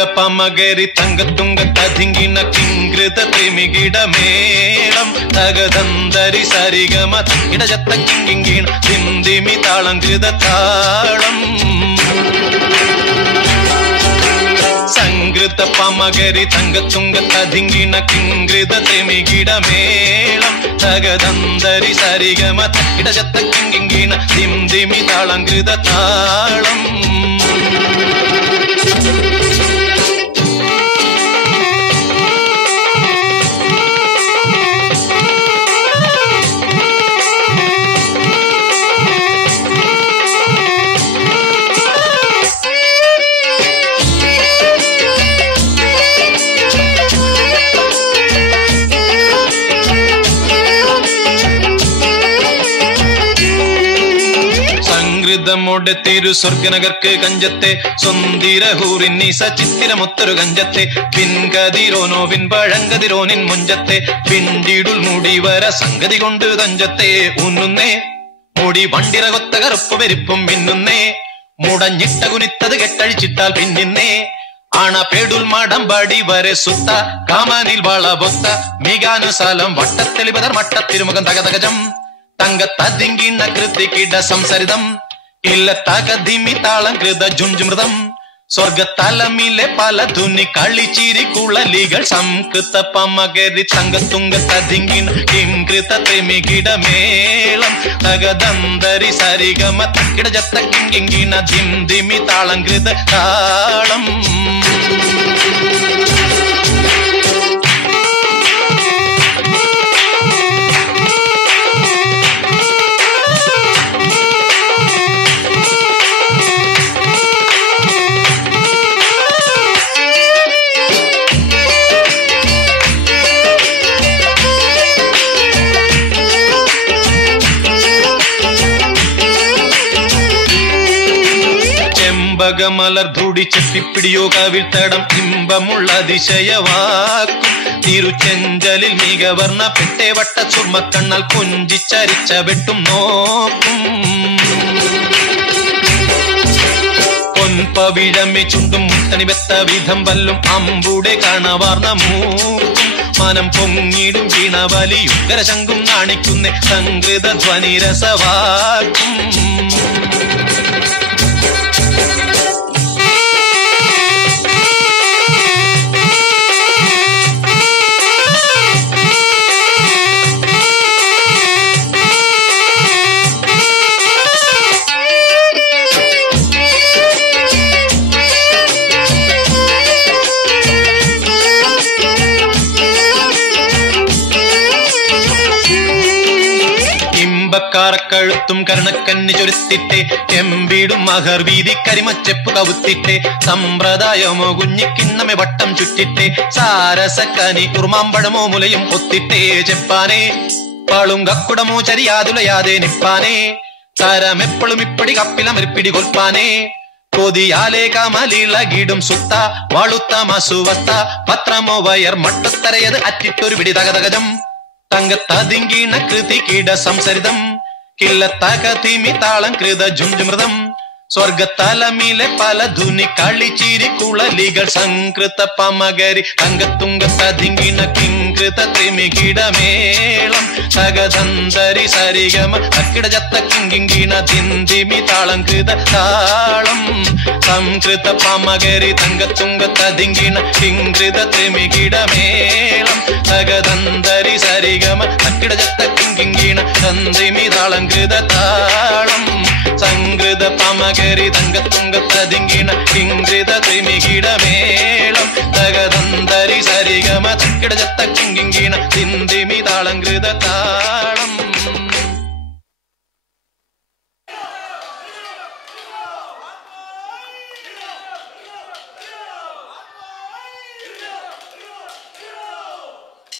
സംസ്കൃത പമകരി തങ്കത്തുങ്ക തതിങ്കിന കിങ്കൃത ത്രിമികിട മേളം തകതന്തരി സരിഗമ ഇടജത്ത കിങ്കിണ ദിന്ദിമി താളങ്കൃത താളം സംകൃത പമകരി തങ്കത്തുങ്ക തതിങ്കിന കിങ്കൃത ത്രിമികിട മേളം തകതന്തരി സരിഗമ ഇടജത്ത കിങ്കിണ ദിന്ദിമി താളങ്കൃത താളം ോടെ തിരു സ്വർഗനഗർക്ക് കഞ്ചത്തെ സ്വന്തിരഹൂറിൻ സചിത്തിരമൊത്തൊരു കഞ്ചത്തെ പിൻകതിരോനോവിൻ പഴങ്കതിരോനിൻ മുഞ്ചത്തെ പിണ്ടിടുൽ മുടിവര സംഗതി കൊണ്ട് തഞ്ചത്തെ ഉന്നുന്നേ മുടി വണ്ടിറകൊത്ത കറുപ്പ് പെരിപ്പും മിന്നുന്നേ മുടഞ്ഞിട്ട കുനിത്തത് കെട്ടഴിച്ചിട്ടാൽ പിന്നിന്നേ ആണ പേടുൽ മാടമ്പാടി വരെ സുത്ത കാമനിൽ വളബൊത്ത മികാനുസാലം വട്ടത്തെളിപതർ മട്ടത്തിരുമുഖം തകതകജം തങ്കത്തതിങ്കിണ കൃതികിട സംസരിതം ഇല്ല തകതിമി താളം കൃത ജുഞ്ചുമൃതം സ്വർഗത്തലമിലെ പല ധുനി കളിച്ചിരി കുളലികൾ സംകൃത പമകരി തങ്കത്തുങ്ക തതിങ്കിണ കിംകൃത ത്രിമികിട മേളം തകതന്തരി സരിഗമ തക്കിടജത്ത കിങ്കിണ ദിന്ദിമി താളം കൃത താളം മലർ ധൂടി ചെപ്പിപ്പിടിയോ കവിൾത്തടം ഇമ്പമുള്ള അതിശയവാക്കും തിരുച്ചെഞ്ചലിൽ മികവർണ്ണ പെട്ടേ വട്ട സുർമക്കണ്ണാൽ കൊഞ്ചിച്ചരിച്ച വെട്ടും നോക്കും പൊൻപവിഴമേ ചുണ്ടും മുത്തണി വെത്ത വിധം വല്ലും അമ്പൂടെ കാണവാർന്ന മൂക്കും മനം പൊങ്ങിടും വീണവലിയും കരശങ്കും കാണിക്കുന്നേ സംകൃത ധ്വനിരസവാക്കും കഴുത്തും കർണക്കന്നി ചൊരുത്തിട്ടെ എമ്പീടും മഹർ വീതി കരിമച്ചെപ്പ് കവുത്തിട്ടെ സമ്പ്രദായമോ കുഞ്ഞിക്കിണ്ണമെ വട്ടം ചുറ്റിട്ടെ സാരസക്കനി ഉർമാമ്പഴമോ മുലയും ഒത്തിട്ടേ ചെപ്പാനേ പാളുങ്കക്കുടമോ ചരിയാതുലയാതെ നിപ്പാനേ കരമെപ്പോഴും ഇപ്പടി കപ്പിലമരിപ്പിടി കൊൽപ്പാനേ കൊതിയാലേ കമലിളകിടും സുത്ത വാളുത്ത മസുവത്ത പത്രമോ വയർ മട്ടത്തരയത് അറ്റിട്ടൊരു പിടി തകതകജം തങ്കത്തതിങ്കിണ കൃതികിട സംസരിതം കില്ലത്തകതിമി താളം കൃത ജുഞ്ചുമൃതം സ്വർഗത്തലമിലെ പല ധുനി കളിച്ചിരി കുളലികൾ സംകൃത പമകരി തങ്കത്തുങ്ക തതിങ്കിണ കിങ്കൃത ത്രിമികിട മേളം തകതന്തരി സരിഗമ തക്കിടജത്ത കിങ്കിണ ദിന്ദിമി താളം കൃത താളം സംകൃത പമകരി തങ്കത്തുങ്ക തതിങ്കിണ കിങ്കൃത ത്രിമികിട മേളം തകതന്തരി സരിഗമ തക്കിടജത്ത കിങ്കിണ ദിന്ദിമി താളം കൃത താളം സംകൃത പമകരി തങ്കത്തുങ്ക തതിങ്കിണ കിങ്കൃത ത്രിമികിട മേളം തകതന്തരി സരിഗമ തക്കിടജത്ത കിങ്കിണ ദിന്ദിമി താളം കൃത താളം